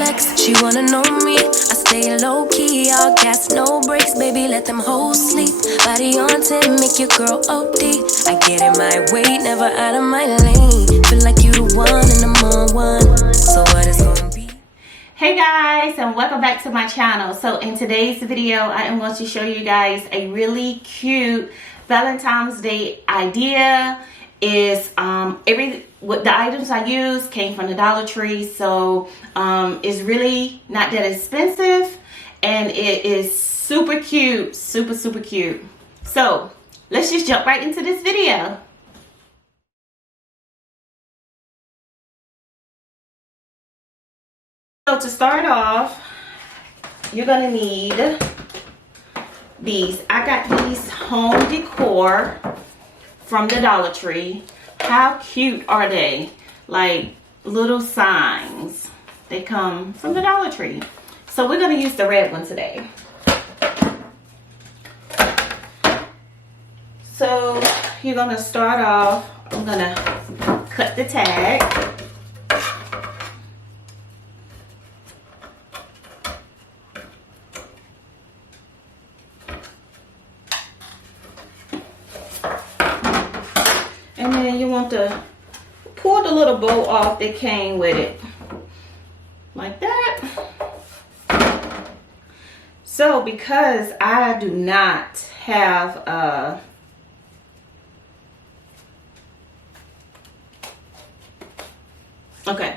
flex, she wanna know me. I stay low key, all gas, no brakes, baby, let them hoes sleep. Body on 10, make your girl OD. I get in my way, never out of my lane. Feel like you the one and I'm on one. So what is gonna be? Hey guys, and welcome back to my channel. So in today's video, I am going to show you guys a really cute Valentine's Day idea. Is the items I use came from the Dollar Tree, so it's really not that expensive, and it is super cute, super cute. So let's just jump right into this video. So to start off, you're gonna need these. I got these home decor from the Dollar Tree. How cute are they? Like little signs. They come from the Dollar Tree. So we're gonna use the red one today. So you're gonna start off, I'm gonna cut the tag. And then you want to pull the little bow off that came with it. Like that. So because I do not have okay,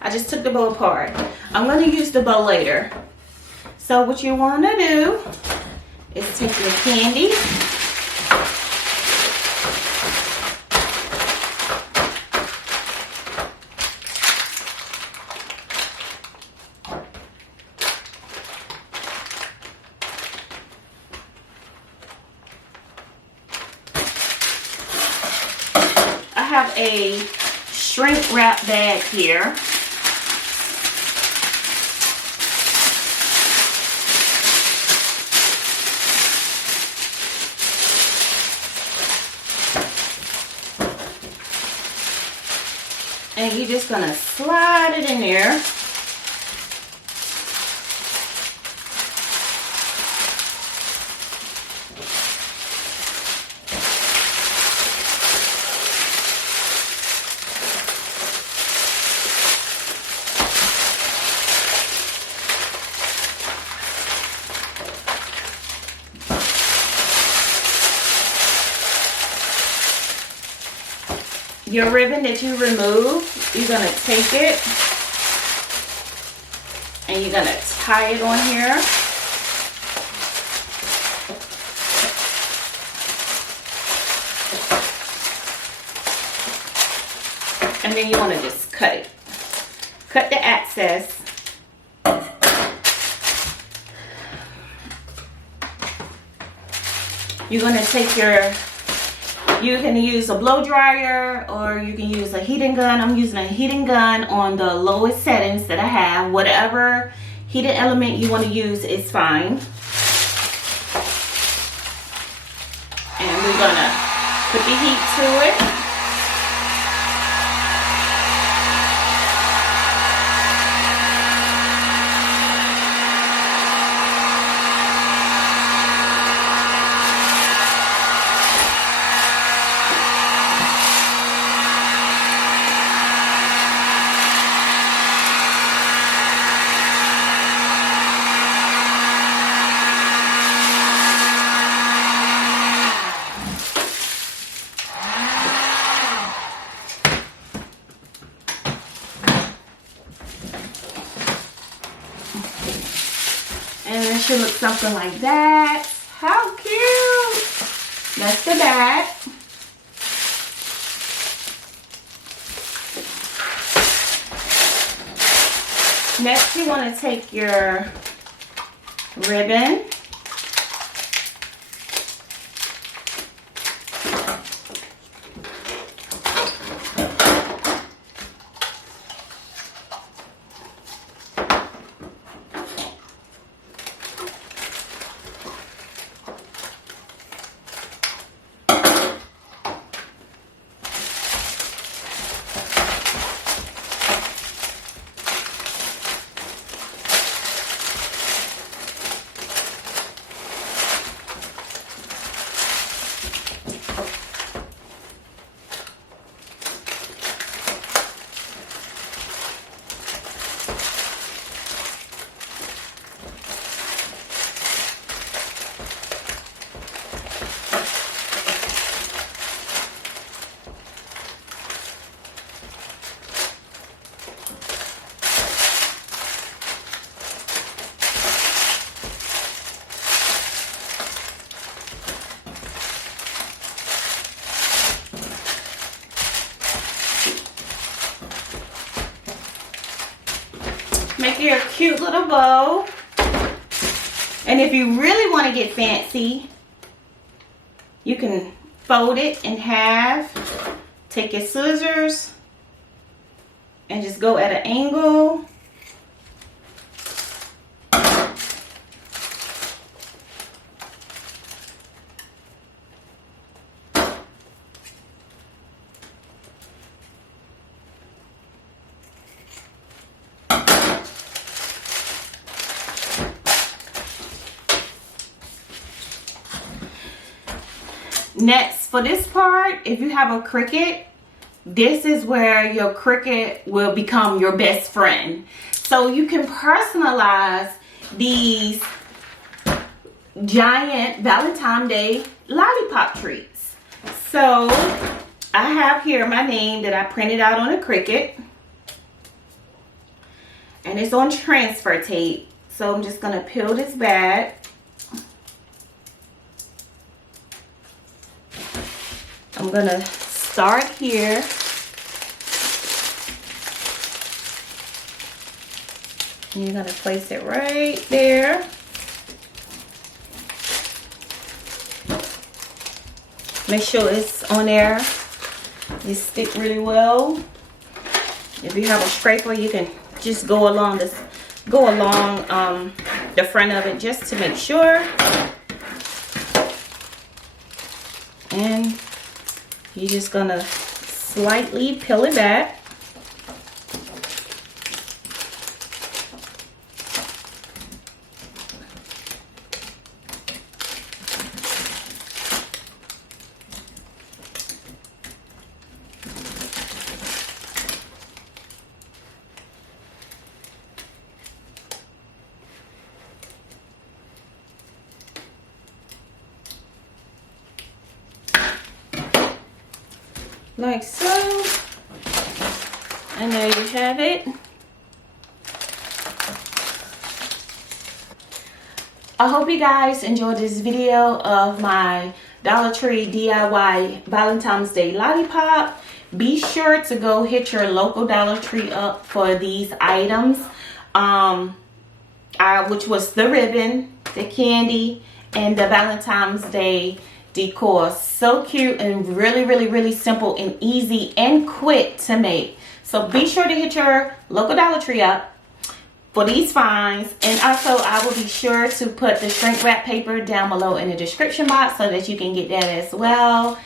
I just took the bow apart. I'm going to use the bow later. So what you want to do is take your candy. I have a shrink wrap bag here. And you're just gonna slide it in there. Your ribbon that you remove, you're gonna take it and you're gonna tie it on here. And then you wanna just cut it. Cut the excess. You're gonna take you can use a blow dryer or you can use a heating gun. I'm using a heating gun on the lowest settings that I have. Whatever heating element you want to use is fine. And we're gonna put the heat to it. And it should look something like that. How cute! That's the back. Next, you want to take your ribbon. make your cute little bow. And if you really want to get fancy, you can fold it in half, take your scissors, and just go at an angle. Next, for this part, if you have a Cricut, this is where your Cricut will become your best friend. So you can personalize these giant Valentine Day lollipop treats. So I have here my name that I printed out on a Cricut, and it's on transfer tape. So I'm just gonna peel this back. I'm gonna start here. And you're gonna place it right there. Make sure it's on there. You stick really well. If you have a scraper, you can just go along the front of it just to make sure. And you're just gonna slightly peel it back. Like so. And there you have it. I hope you guys enjoyed this video of my Dollar Tree DIY Valentine's Day lollipop. Be sure to go hit your local Dollar Tree up for these items, which was the ribbon, the candy, and the Valentine's Day decor. So cute and really simple and easy and quick to make. So be sure to hit your local Dollar Tree up for these finds. And also I will be sure to put the shrink wrap paper down below in the description box so that you can get that as well.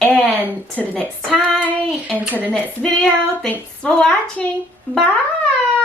And to the next time and to the next video, thanks for watching. Bye.